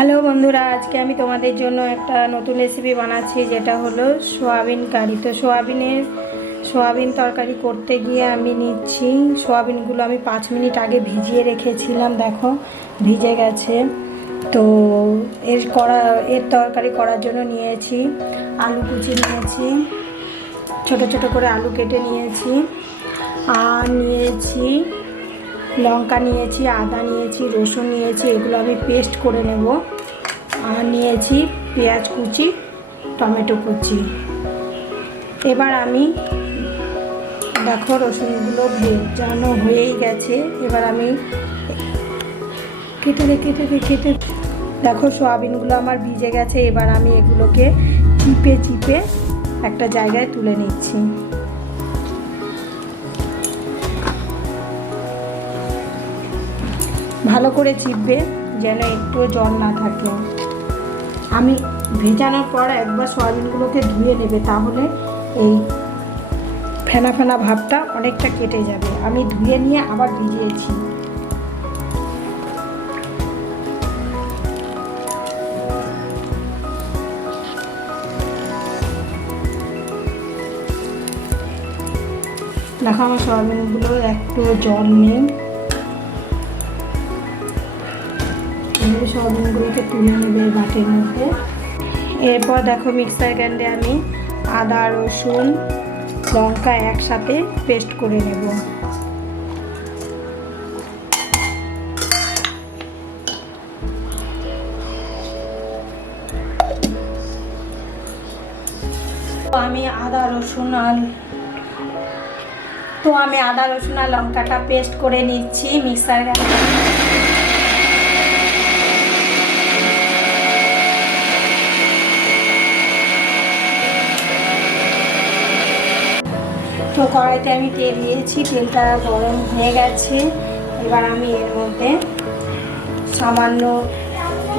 Hello বন্ধুরা, আজকে আমি তোমাদের জন্য একটা নতুন রেসিপি বানাচ্ছি, যেটা হলো সোয়াবিন কারি। তো সোয়াবিন তরকারি করতে গিয়ে আমি নিচ্ছি সোয়াবিনগুলো আমি 5 মিনিট আগে ভিজিয়ে রেখেছিলাম। দেখো ভিজে গেছে। তো এর তরকারি করার জন্য নিয়েছি আলু কুচি, নিয়েছি ছোট ছোট করে আলু কেটে নিয়েছি, আর নিয়েছি লঙ্কা, নিয়েছি আদা, নিয়েছি রসুন, নিয়েছি এগুলো আমি পেস্ট করে নেব। আর নিয়েছি পেঁয়াজ কুচি, টমেটো কুচি। এবার আমি দেখো রসুনগুলো ভেজানো হয়েই গেছে। এবার আমি কেটে দেখো সোয়াবিনগুলো আমার ভিজে গেছে। এবার আমি এগুলোকে চিপে একটা জায়গায় তুলে নিচ্ছি। ভালো করে চিপবে যেন একটু জল না থাকে। আমি ভেজানোর পর একবার সয়াবিনগুলোকে ধুয়ে নেবে, তাহলে এই ফেনা ফেনা ভাবটা অনেকটা কেটে যাবে। আমি ধুয়ে নিয়ে আবার ভিজিয়েছি। দেখো আমার সয়াবিনগুলো একটু জল নেই। সয়াবিনগুলোকে তুলে নেবে বাটির মধ্যে। এরপর দেখো মিক্সার গ্রাইন্ডারে আমি আদা রসুন লঙ্কা একসাথে পেস্ট করে নেব। আমি আদা রসুন আর লঙ্কাটা পেস্ট করে নিচ্ছি মিক্সার গ্রাইন্ডারে। তো কড়াইতে আমি তেল দিয়েছি, তেলটা গরম হয়ে গেছে। এবার আমি এর মধ্যে সামান্য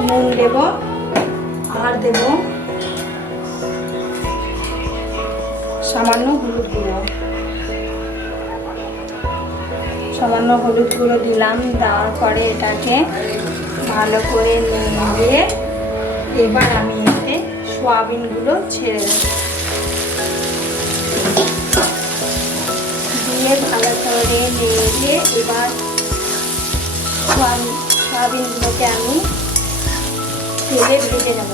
নুন দেব, আর দেব সামান্য হলুদ গুঁড়ো দিলাম। দেওয়ার পরে এটাকে ভালো করে নেড়ে এবার আমি এতে সোয়াবিনগুলো ছেড়ে দেব। ভালো করে নেড়ে এবার সোয়াবিনগুলোকে আমি তেলে ভেজে নেব।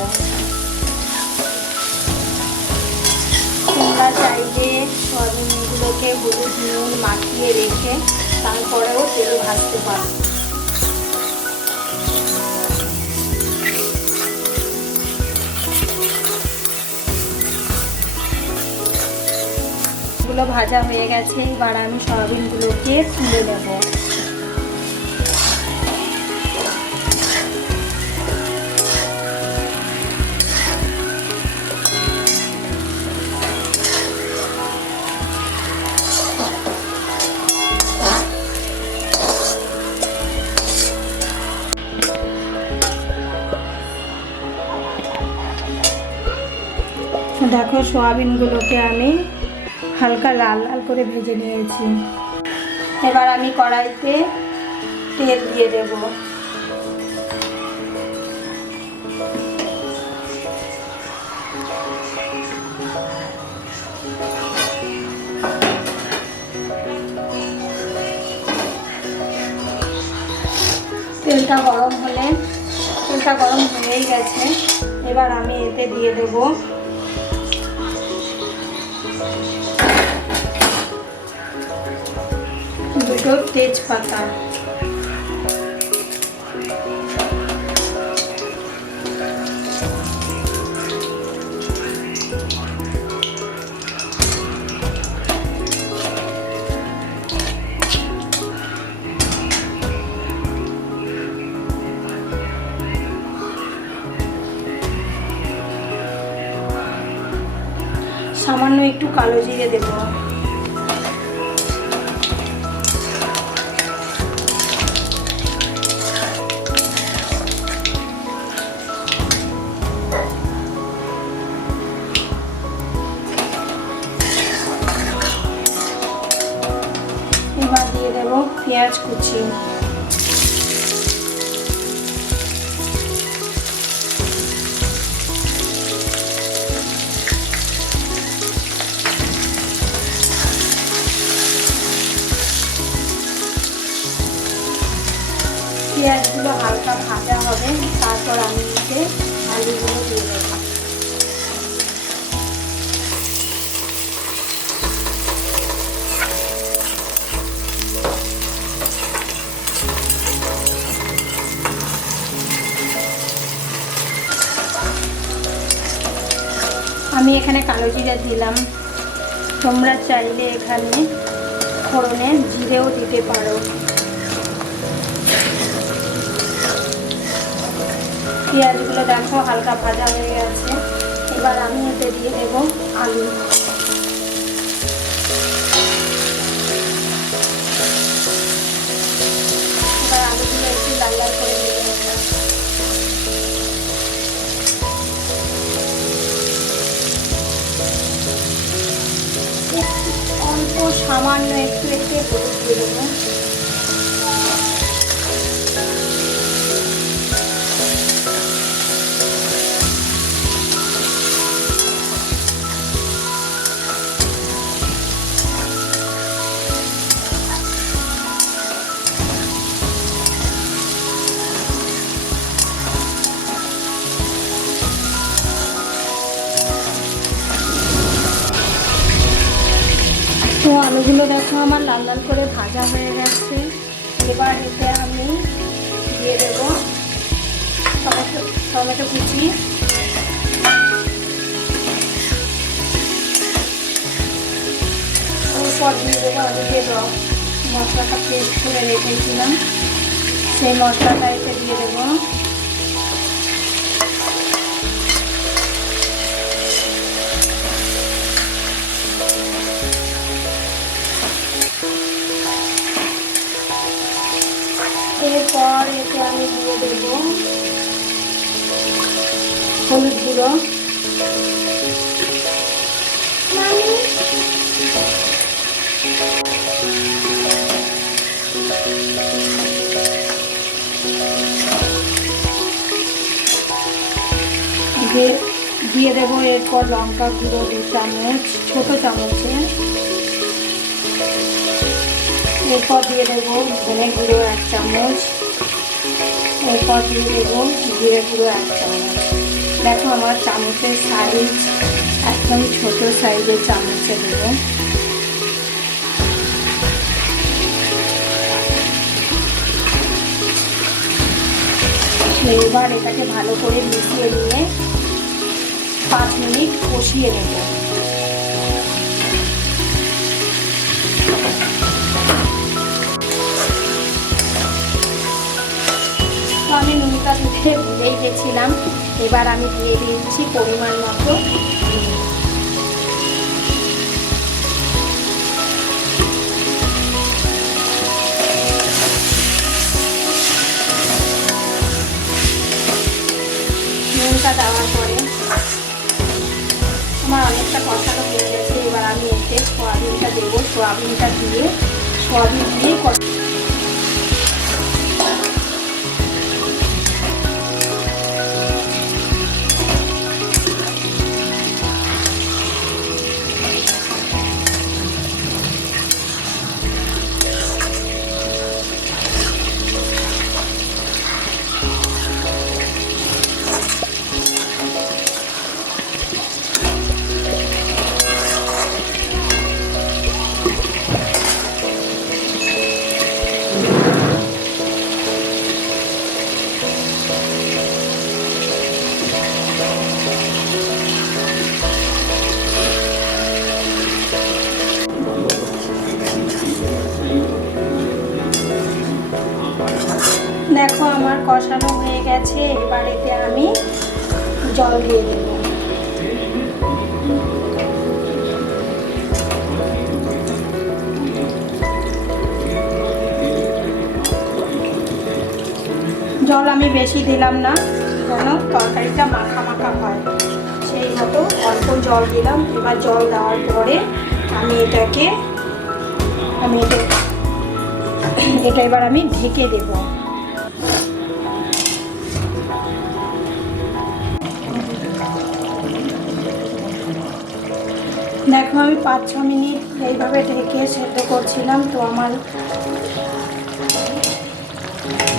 তোমরা চাইলে সোয়াবিনগুলোকে হলুদ নুন মাখিয়ে রেখে তারপরেও তেলে ভাজতে পারো। ভাজা হয়ে গেছে। এবার আমি সয়াবিনগুলোকে তুলে নেব। দেখো সয়াবিনগুলোকে আমি হালকা লাল লাল করে ভেজে নিয়েছি। এবার আমি কড়াইতে তেল দিয়ে দেব। তেলটা গরম হয়েই গেছে। এবার আমি এতে দিয়ে দেব দুটো তেজপাতা। সামান্য একটু কালো জিরে দেব। এবার দিয়ে দেব পেঁয়াজ কুচি। হালকা ভাজা হবে, তারপর আমি এতে আলুগুলো দিয়ে দেবো। আমি এখানে কালো জিরা দিলাম, তোমরা চাইলে এখানে ফোড়নে জিরেও দিতে পারো। পেঁয়াজগুলো দেখো হালকা ভাজা হয়ে গেছে, এবার আমি এতে দিয়ে দেব আলু। এবার আলুগুলো একটু লাল লাল করে দিয়ে দেবো। অল্প সামান্য একটু হলুদ দিয়ে দেবো। তো আলুগুলো দেখো আমার লাল লাল করে ভাজা হয়ে গেছে। এবার এতে আমি দিয়ে দেবো টমেটো কুচি, এরপর দিয়ে দেবো আমি যে মশলাটা পেস্ট করে রেখেছিলাম সেই মশলাটা এতে দিয়ে দেবো। এরপর এতে আমি দিয়ে দেব হলুদ গুঁড়ো, দিয়ে দেবো এরপর লঙ্কা গুঁড়ো 2 চামচ, ছোটো চামচে। এরপর দিয়ে দেবো ধনে গুঁড়ো 1 চামচ, এরপর দিয়ে দেবো জিরে গুঁড়ো 1 চামচ। দেখো আমার চামচের সাইজ একদম ছোট সাইজের চামচে দেবো। এবার এটাকে ভালো করে মিশিয়ে নিয়ে 5 মিনিট কষিয়ে নেব। আমি নুনটা দিতে ভুলেই গেছিলাম, এবার আমি দিয়ে দিচ্ছি পরিমাণ মতো নুনটা দেওয়ার পরে আমার অনেকটা কষানো হয়ে গেছে। এবার আমি এতে সয়াবিনটা দেবো, সয়াবিনটা দিয়ে দেখো আমার কষানো হয়ে গেছে। এবার এতে আমি জল দিয়ে দেব। জল আমি বেশি দিলাম না, যেন তরকারিটা মাখা মাখা হয়, সেই মতো অল্প জল দিলাম। এবার জল দেওয়ার পরে আমি এটা এবার আমি ঢেকে দেব। দেখো আমি 5-6 মিনিট এইভাবে ঢেকে সেদ্ধ করছিলাম, তো আমার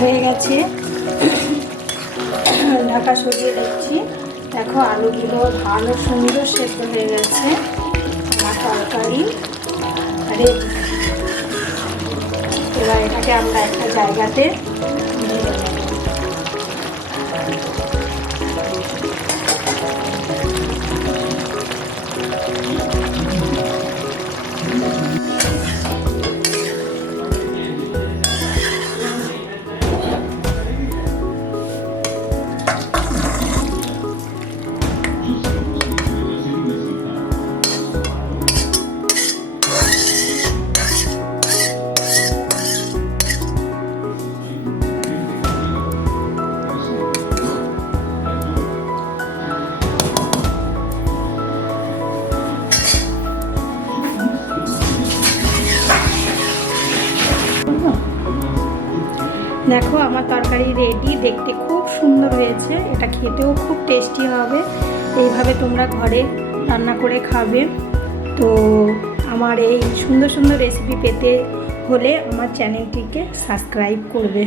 হয়ে গেছে। ঢাকা সরিয়ে দেখছি, দেখো আলুগুলো ভালো সুন্দর সেদ্ধ হয়ে গেছে। আমার তরকারি রেডি। এবার এটাকে আমরা একটা জায়গাতে নিয়ে নেব। দেখো আমার তরকারি রেডি, দেখতে খুব সুন্দর হয়েছে, এটা খেতেও খুব টেস্টি হবে। এইভাবে তোমরা ঘরে রান্না করে খাবে। তো আমার এই সুন্দর সুন্দর রেসিপি পেতে হলে আমার চ্যানেলটিকে সাবস্ক্রাইব করবে।